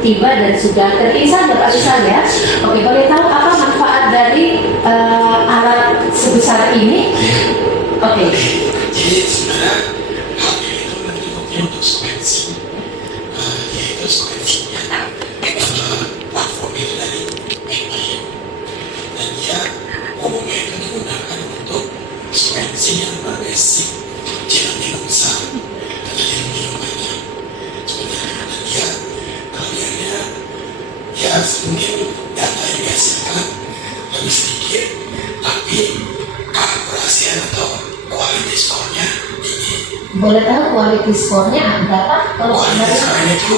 tiba dan sudah terpisah Bapak Rizal ya. Oke, boleh tahu apa manfaat dari alat sebesar ini? Oke. Jadi sebenarnya HP itu bentuknya untuk sequencing, yaitu sequencingnya platform itu dari MPU, dan dia umumnya itu digunakan untuk sequencing yang berbasic genom besar atau genom banyak. Sebenarnya dia kelebihannya ya mungkin data yang dihasilkan lebih sedikit, tapi akurasian atau quality score-nya tinggi. Boleh tahu quality score-nya berapa? Kalau Quality score-nya itu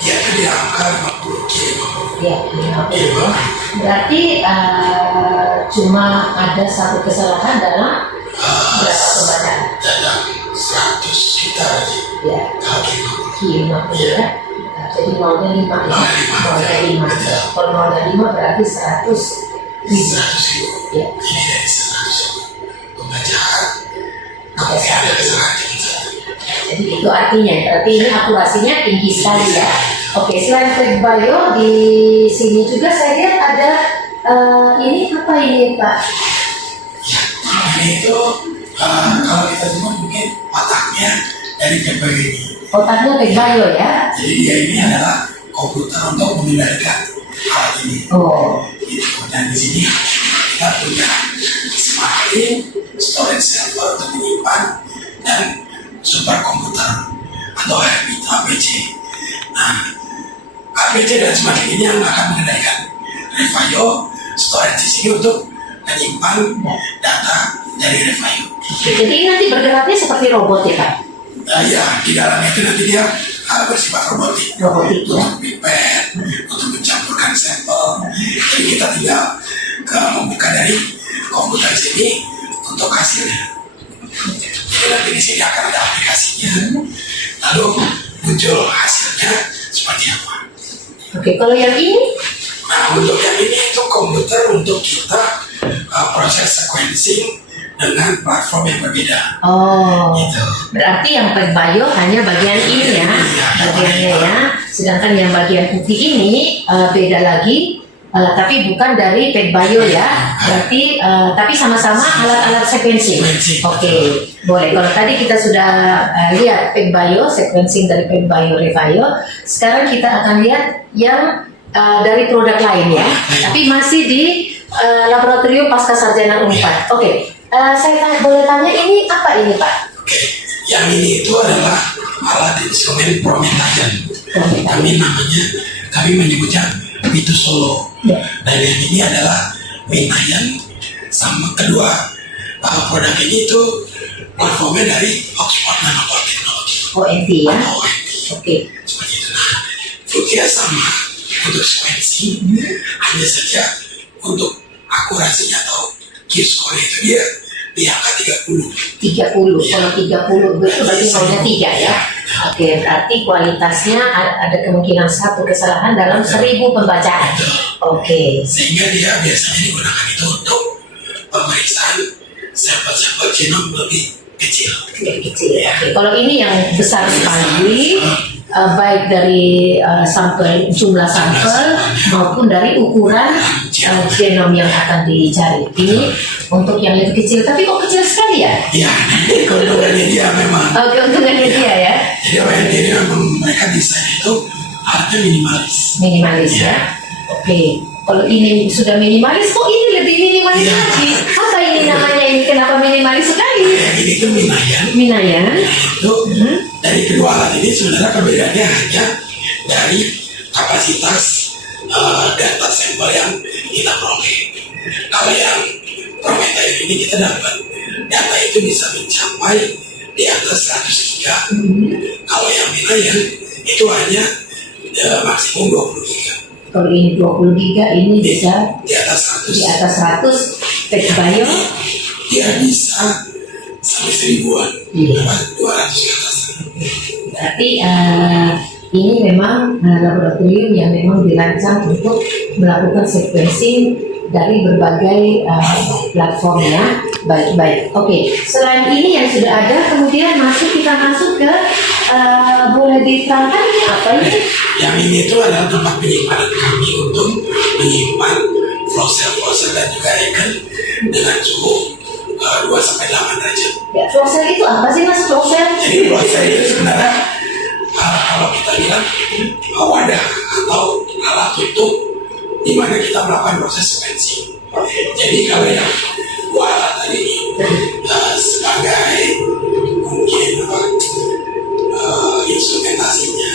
dia ada di angka 50 kilo. Ya, 50 ya. Berarti cuma ada satu kesalahan dalam berapa pembacaan? Dalam 100 juta tadi. Ya, Kilo 50 ya. Jadi 0,5 ya. 0,5. Kalau 0,5 berarti 100 ribu. 100 ribu. Ya. Ini dari 100 ribu pembacaan. Kalau ada kesalahan cuma satu. Jadi itu artinya, berarti ini akurasinya tinggi sekali ya. Oke, selain PacBio di sini juga saya lihat ada ini apa ini Pak? Ya, ini itu kalau kita cuma mungkin otaknya dari PacBio ini. Otaknya PacBio ya? Jadi dia ini adalah komputer untuk mengendalikan alat ini. Oh, Gitu. Dan di sini kita punya semakin storage server untuk menyimpan dan superkomputer atau APC. Nah, APC dan semacam ini yang akan mengendalikan Refio storage di sini untuk menyimpan data dari Refio. jadi nanti bergeraknya seperti robot ya Pak? Ya, di dalamnya itu nanti dia bersifat robotik. Robotik ya? Untuk prepare, untuk mencampurkan sampel. Jadi kita tinggal membuka dari komputer sini untuk hasilnya. Jadi nanti di sini akan ada aplikasinya. Lalu muncul hasilnya seperti apa. Oke, kalau yang ini? Nah, untuk yang ini itu komputer untuk kita proses sequencing dengan platform yang berbeda. Oh, Gitu. berarti yang PacBio hanya bagian ini ya, bagiannya ya. Sedangkan yang bagian putih ini beda lagi, tapi bukan dari PacBio ya. Berarti tapi sama-sama alat-alat sequencing. Oke, boleh. Kalau tadi kita sudah lihat PacBio, sequencing dari PacBio, Refio. Sekarang kita akan lihat yang dari produk lain ya. Tapi masih di laboratorium pasca sarjana Unpad. Oke. Saya boleh tanya ini apa ini Pak? Oke, yang ini itu adalah alat instrumen prometagen. Kami menyebutnya Pitu Solo. Dan yang ini adalah Minayan, sama kedua produk ini itu platformnya dari Oxford Nanopore Technology. ONT ya? ONT. Oke. Seperti itu. Nah, juga sama untuk sequencing, hanya saja untuk akurasinya atau Q-score itu dia di angka 30. 30, kalau 30 itu berarti nolnya 3 ya? Oke, berarti kualitasnya ada kemungkinan satu kesalahan dalam 1000 pembacaan. Oke. Sehingga dia biasanya digunakan itu untuk pemeriksaan sampel-sampel genom lebih kecil. Lebih kecil ya. Oke. Kalau ini yang besar sekali, baik dari jumlah sampel maupun dari ukuran genom yang akan dicari. Ini untuk yang lebih kecil, tapi kok kecil sekali ya? Ya, keuntungannya dia memang. Oke, keuntungannya dia ya. Jadi ONT ini memang mereka desain itu alatnya minimalis. Minimalis ya. Oke. Kalau ini sudah minimalis, kok ini lebih minimalis lagi? Apa ini namanya ini? Kenapa minimalis sekali? Ini tuh Minayan. Minayan. Itu dari kedua alat ini sebenarnya perbedaannya hanya dari kapasitas data sampel yang kita peroleh. Kalau yang Prometheus ini kita dapat data itu bisa mencapai di atas 100 giga. Kalau yang Minayan itu hanya maksimum 20 giga. Kalau ini 20 giga, ini bisa di atas 100. Di atas 100. PacBio dia bisa sampai 1000-an, 200 ke atas. Berarti ini memang laboratorium yang memang dirancang untuk melakukan sequencing dari berbagai platformnya. Baik. Oke. Selain ini yang sudah ada, kemudian kita masuk ke boleh diterangkan ini apa ini? Yang ini itu adalah tempat penyimpanan kami untuk menyimpan flow cell dan juga regen dengan suhu 2-8 derajat. Ya, flow cell itu apa sih Mas flow cell? Jadi flow cell itu sebenarnya kalau kita bilang wadah atau alat tutup di mana kita melakukan proses sequencing. Jadi kalau yang dua alat tadi sebagai mungkin instrumentasinya,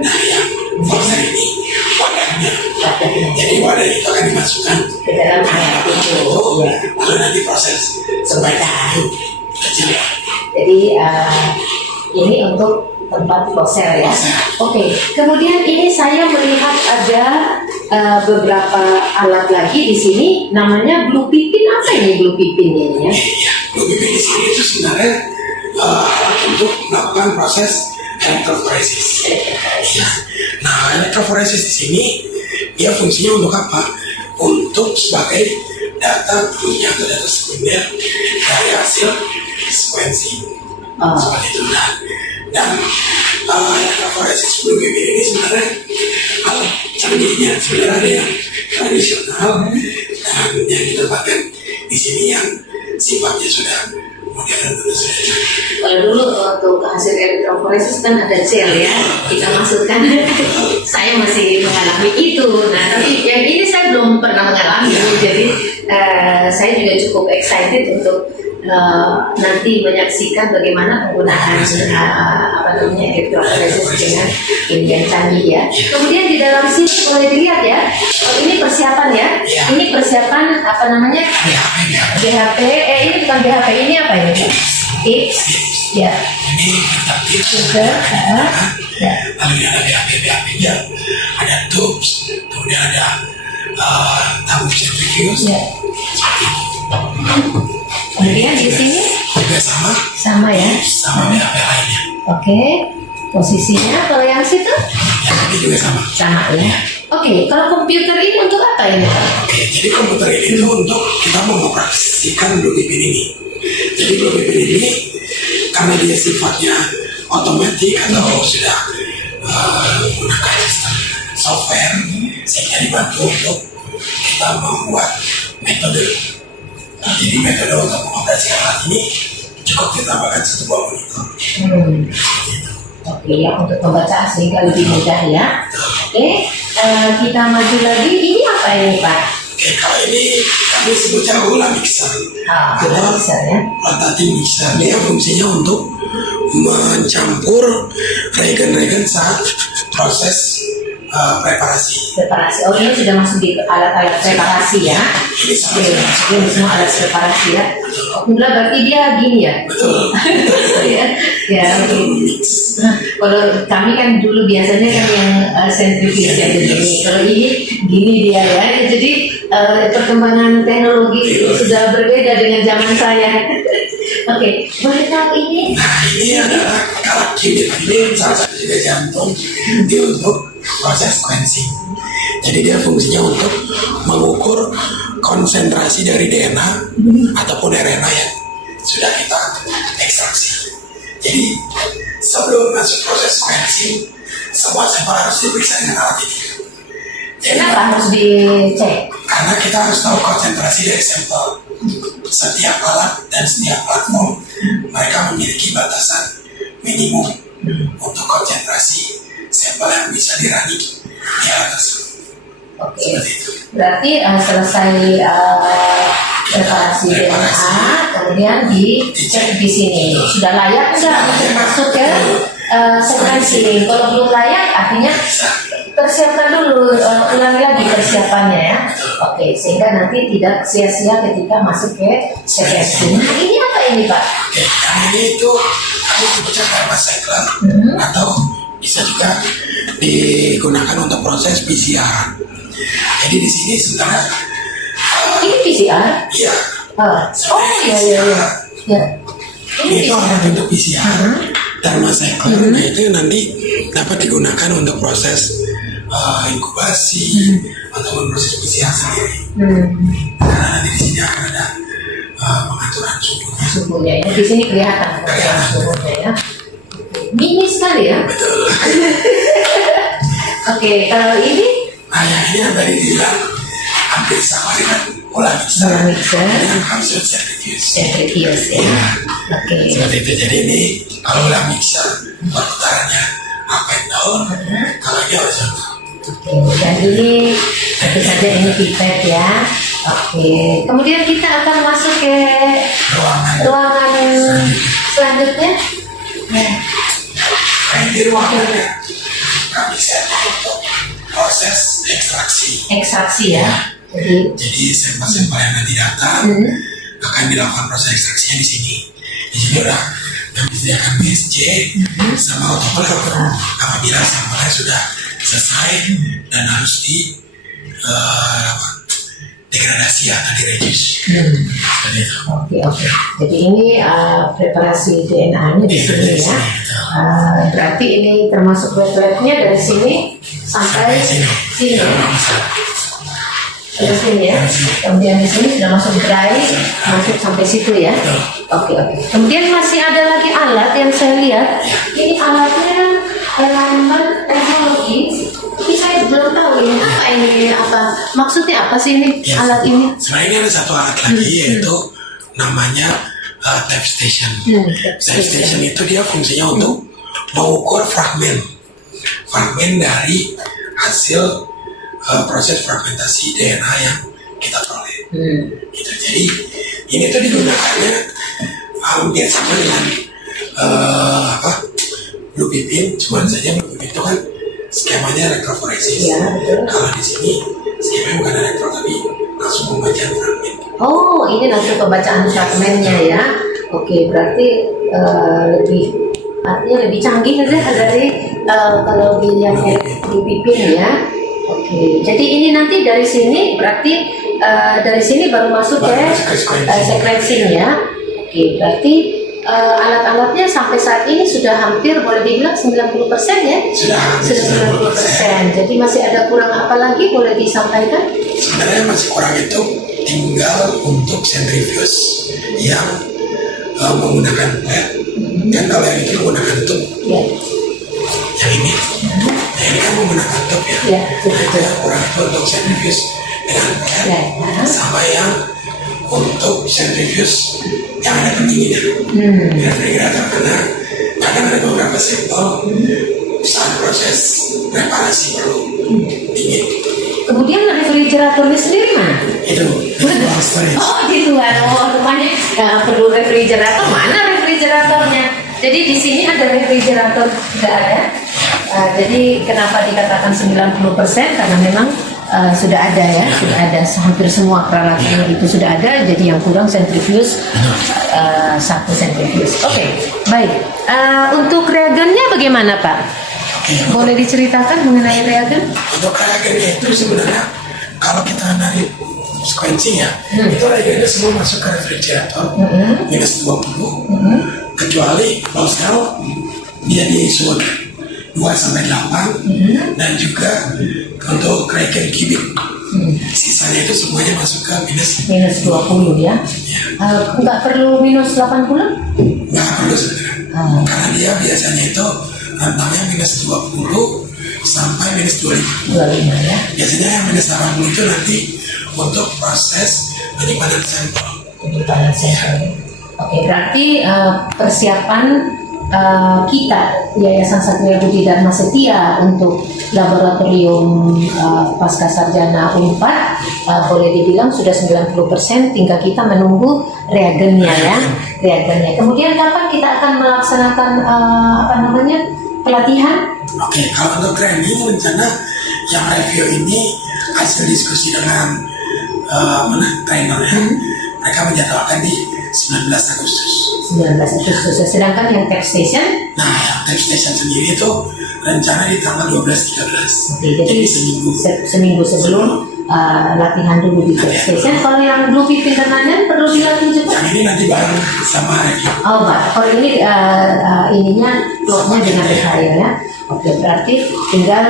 nah yang flow cell ini wadahnya. Jadi wadah itu akan dimasukkan Ke dalam air itu. lalu nanti proses sebaiknya kecil. Jadi ini untuk tempat flow cell ya. Oke. Kemudian ini saya melihat ada beberapa alat lagi di sini. Namanya blue pipin. Apa ini blue pipin ini ya? Iya, blue pipin di sini itu sebenarnya alat untuk melakukan proses elektroforesis. Ya. Nah, elektroforesis di sini dia fungsinya untuk apa? Untuk sebagai data punya atau data sekunder dari hasil sequencing. Seperti itu. Dan elektroforesis blue pipin ini sebenarnya alat canggihnya sebenarnya ada yang tradisional dan yang ditempatkan di sini yang sifatnya sudah modern dan sudah canggih. Kalau dulu untuk hasil elektroforesis kan ada gel ya, kita masukkan. Saya masih mengalami itu. Nah, tapi yang ini saya belum pernah mengalami. Jadi saya juga cukup excited untuk nanti menyaksikan bagaimana penggunaan elektroforesis dengan ini yang canggih ya. Kemudian di dalam sini boleh dilihat ya, ini persiapan ya. Ini persiapan apa namanya? BHP. Ini bukan BHP, ini apa ini? Tips. Ya. Ini Juga. Ya. Lalu ada BHP-nya, ada tubes, kemudian ada tabung centrifuge. Ya. Kemudian di sini juga sama ya. Sama BHP lainnya. Oke. Posisinya kalau yang situ Yang ini juga sama. Ya. Oke, kalau komputer ini untuk apa ini Pak? Oke, jadi komputer ini itu untuk kita mengoperasikan blue pipin ini. Jadi blue pipin ini karena dia sifatnya otomatis atau sudah menggunakan sistem software sehingga dibantu untuk kita membuat metode. Jadi metode untuk mengoperasikan alat ini cukup ditambahkan satu buah monitor. Oke, ya untuk pembacaan sehingga lebih mudah ya. Oke, kita maju lagi. Ini apa ini Pak? Oke, kalau ini kami sebutnya hula mixer Hula mixer ya. rotating mixer. Dia fungsinya untuk mencampur regen-regen saat proses preparasi. Oh, ini sudah masuk di alat-alat preparasi ya. Oke, ini semua alat preparasi ya. Hula berarti dia gini ya. Betul. Ya, oke. Kalau kami kan dulu biasanya kan yang sentrifuge ya begini. Kalau ini gini dia ya. Jadi perkembangan teknologi sudah berbeda dengan zaman saya. Oke, boleh tahu ini? Nah, ini adalah alat qubit. Ini salah satu juga jantung dia untuk proses sequencing. Jadi dia fungsinya untuk mengukur konsentrasi dari DNA ataupun RNA yang sudah kita ekstraksi. Jadi sebelum masuk proses sequencing, semua sampel harus diperiksa dengan alat ini. Jadi, Kenapa harus dicek? karena kita harus tahu konsentrasi dari sampel. Setiap alat dan setiap platform mereka memiliki batasan minimum untuk konsentrasi sampel yang bisa dirani di alat tersebut. Oke, berarti selesai preparasi DNA, kemudian dicek di sini sudah layak nggak untuk masuk ke sequencing. Kalau belum layak, artinya persiapkan dulu, ulangi lagi persiapannya ya. Oke, sehingga nanti tidak sia-sia ketika masuk ke sequencing. Nah, ini apa ini Pak? Oke, yang ini itu kami sebutnya thermocycler atau bisa juga digunakan untuk proses PCR. Jadi di sini sebenarnya Ini PCR? iya. Iya. Ya. Ini itu alat untuk PCR. Thermocycler, nah itu nanti dapat digunakan untuk proses inkubasi ataupun proses PCR sendiri. Karena nanti di sini akan ada pengaturan suhunya. Suhunya ya, di sini kelihatan suhunya ya. Mini sekali ya. Betul. Oke, kalau ini Nah, yang ini yang tadi dibilang hampir sama dengan pola mixer. Pola mixer. Dengan kapsul centrifuge. centrifuge ya. Oke. Seperti itu. Jadi ini kalau pola mixer perputarannya up and down, kalau ini horizontal. Oke, dan ini tentu saja ini pipet ya. Oke, kemudian kita akan masuk ke ruangan selanjutnya. Ya. Nah, di ruangannya kami set untuk proses ekstraksi. Ekstraksi ya. Jadi sampel-sampel yang nanti datang akan dilakukan proses ekstraksinya di sini. Di sini udah yang disediakan BSJ sama autoclave. Apabila sampelnya sudah selesai dan harus degradasi atau direduce. Seperti itu. Oke. Jadi ini preparasi DNA-nya di sini ya. Berarti ini termasuk wet-wetnya dari sini sampai sini ya. Terus sini ya. Kemudian di sini sudah masuk dry, masuk sampai situ ya. Oke. Kemudian masih ada lagi alat yang saya lihat. Ini alatnya elemen teknologi. Tapi saya belum tahu ini apa maksudnya apa sih ini alat ini? Sebenarnya ini ada satu alat lagi yaitu namanya tape station. Tape station itu dia fungsinya untuk mengukur fragmen dari hasil proses fragmentasi DNA yang kita peroleh. Gitu. Jadi ini tuh digunakannya hampir sama dengan blue pipin, cuman saja blue pipin itu kan skemanya elektroforesis. Ya, kalau di sini skemanya bukan elektro tapi langsung pembacaan fragmen. Oh, ini langsung pembacaan fragmennya ya. Oke, berarti artinya lebih canggih dari kalau dilihat di pipin ya. Oke, jadi ini nanti dari sini berarti dari sini baru masuk ke sequencing ya. Oke, berarti alat-alatnya sampai saat ini sudah hampir boleh dibilang 90% ya? Sudah 90%. Jadi masih ada kurang apa lagi boleh disampaikan? Sebenarnya masih kurang itu tinggal untuk centrifuge yang menggunakan plat. Kan kalau yang itu menggunakan tub. Ya. Yang ini kan menggunakan tub ya. Ya, itu yang kurang itu untuk centrifuge dengan plat sama yang untuk centrifuge yang ada pendinginnya. Refrigerator karena kadang ada beberapa sampel saat proses preparasi perlu dingin. Kemudian refrigeratornya sendiri mana? Itu storage. Oh di luar, rumahnya perlu refrigerator. Mana refrigeratornya? Jadi di sini ada refrigerator tidak ada. Jadi kenapa dikatakan 90%? Karena memang sudah ada ya, sudah ada hampir semua peralatan itu sudah ada. Jadi yang kurang centrifuge, satu centrifuge. Oke, baik. Untuk reagennya bagaimana Pak? Boleh diceritakan mengenai reagen? Untuk reagennya itu sebenarnya kalau kita dari sequencing ya, itu reagennya semua masuk ke refrigerator minus 20, kecuali kalau sekarang dia di suhu 2-8 dan juga untuk reagen kubik sisanya itu semuanya masuk ke minus 20 ya. Nggak perlu minus 80? Nggak perlu sebenarnya, karena dia biasanya itu rentangnya minus 20 sampai minus 25 ya. Biasanya yang minus 80 itu nanti untuk proses penyimpanan sampel. Oke, berarti persiapan kita Yayasan Satria Budi Dharma Setia untuk laboratorium pasca sarjana U4 boleh dibilang sudah 90%, tinggal kita menunggu reagennya ya. Kemudian kapan kita akan melaksanakan pelatihan? Oke, kalau untuk training rencana yang review ini hasil diskusi dengan trainernya, mereka menjadwalkan di 19 Agustus. Sedangkan yang tape station? Nah, yang tape station sendiri itu rencana di tanggal 12-13. Oke, jadi seminggu sebelum latihan dulu di PlayStation. Kalau yang Blue Pippin dan lain perlu dilatih juga. Yang ini nanti bareng sama Regi. Oh, Pak. Kalau ini ininya plotnya dengan Behayo ya. Oke, berarti tinggal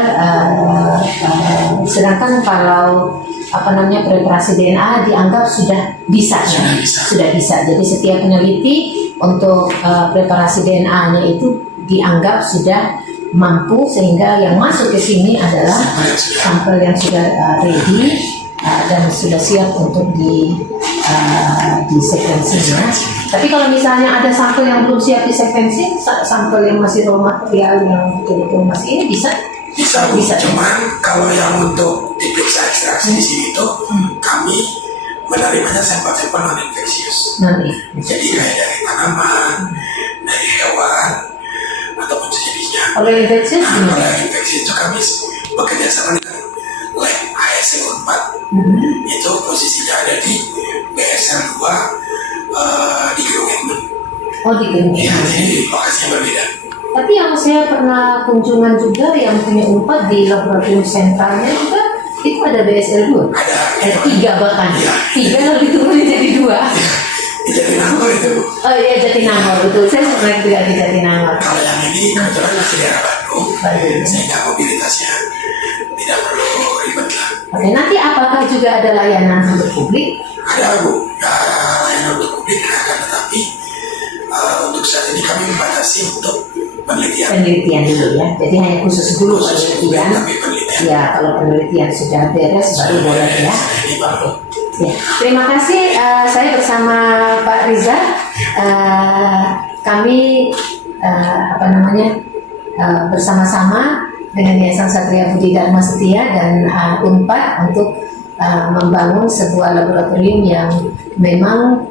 sedangkan kalau preparasi DNA dianggap sudah bisa ya. Sudah bisa. Jadi setiap peneliti untuk preparasi DNA-nya itu dianggap sudah mampu, sehingga yang masuk ke sini adalah sampel yang sudah ready dan sudah siap untuk di sequencing ya. Tapi kalau misalnya ada sampel yang belum siap di sequencing, sampel yang masih raw material yang betul-betul masih ini bisa. Cuman kalau yang untuk diperiksa ekstraksi di sini itu kami menerimanya sampel-sampel non infeksius. Jadi kayak dari tanaman, dari hewan, ataupun sejenisnya. Kalau infeksius gimana? Kalau infeksius itu kami bekerja sama dengan lab HSL 4. Itu posisinya ada di BSL 2 di Gedung Edmund. Oh, di Gedung Ya, Edmund. jadi lokasinya berbeda. Tapi yang saya pernah kunjungan juga yang punya UNPAD di laboratorium sentralnya juga itu ada BSL 2. Ada 3 bahkan. 3 lalu diturunin jadi 2. Di Jatinangor itu. Oh iya, Jatinangor, betul. Saya pernah juga di Jatinangor. Kalau yang ini kebetulan masih daerah Bandung, sehingga mobilitasnya tidak perlu ribet lah. Oke, nanti apakah juga ada layanan untuk publik? Ada Bu, layanan untuk publik akan, tetapi untuk saat ini kami membatasi untuk penelitian dulu ya. Jadi hanya khusus dulu penelitian. Ya, kalau penelitian sudah beres baru boleh ya. Ya, terima kasih. Saya bersama Pak Riza. Kami bersama-sama dengan Yayasan Satria Budi Dharma Setia dan UNPAD untuk membangun sebuah laboratorium yang memang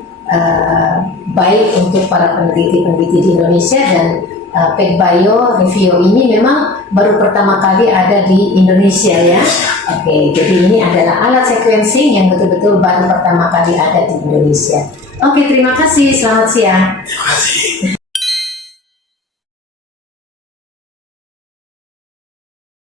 baik untuk para peneliti-peneliti di Indonesia, dan PEGBio Revio ini memang baru pertama kali ada di Indonesia ya. Oke, jadi ini adalah alat sequencing yang betul-betul baru pertama kali ada di Indonesia. Oke, terima kasih. Selamat siang. Terima kasih.